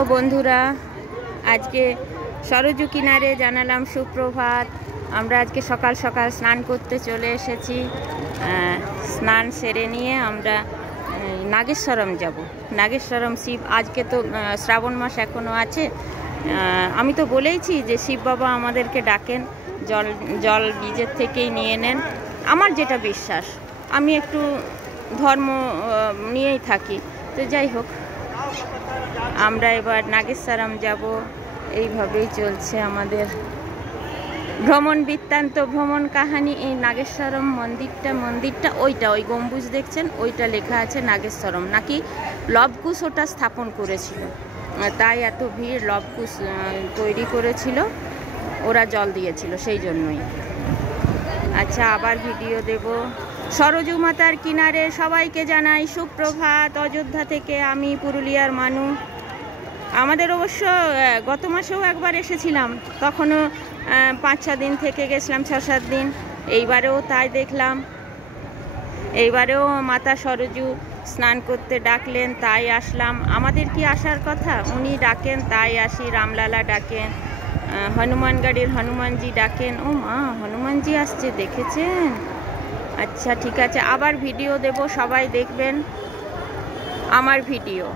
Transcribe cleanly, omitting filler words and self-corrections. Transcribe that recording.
বন্ধুরা, আজকে সরজু কিনারে জানালাম সুপ্রভাত। আমরা আজকে সকাল সকাল স্নান করতে চলে এসেছি। স্নান সেরে নিয়ে আমরা নাগেশ্বরম যাব। নাগেশ্বরম শিব, আজকে তো শ্রাবণ মাস এখনও আছে। আমি তো বলেইছি যে শিব বাবা আমাদেরকে ডাকেন, জল বীজের থেকেই নিয়ে নেন। আমার যেটা বিশ্বাস, আমি একটু ধর্ম নিয়েই থাকি, তো যাই হোক, আমরা এবার নাগেশ্বরম যাব। এইভাবেই চলছে আমাদের ভ্রমণ বৃত্তান্ত, ভ্রমণ কাহানি। এই নাগেশ্বরম মন্দিরটা ওই গম্বুজ দেখছেন, ওইটা লেখা আছে নাগেশ্বরম। নাকি লবকুশ ওটা স্থাপন করেছিল, তাই এত ভিড়। লবকুশ তৈরি করেছিল, ওরা জল দিয়েছিল, সেই জন্যই। আচ্ছা, আবার ভিডিও দেব। সরজু মাতার কিনারে সবাইকে জানাই সুপ্রভাত। অযোধ্যা থেকে আমি, পুরুলিয়ার মানু। আমাদের অবশ্য গত মাসেও একবার এসেছিলাম, তখনও 5-6 দিন থেকে গেছিলাম, 6-7 দিন। এইবারেও তাই দেখলাম। এইবারেও মাতা সরজু স্নান করতে ডাকলেন, তাই আসলাম। আমাদের কি আসার কথা, উনি ডাকেন তাই আসি। রামলালা ডাকেন, হনুমানগড়ির হনুমানজি ডাকেন। ও মা, হনুমানজি আসছে, দেখেছেন? আচ্ছা, ঠিক আছে, আবার ভিডিও দেব, সবাই দেখবেন আমার ভিডিও।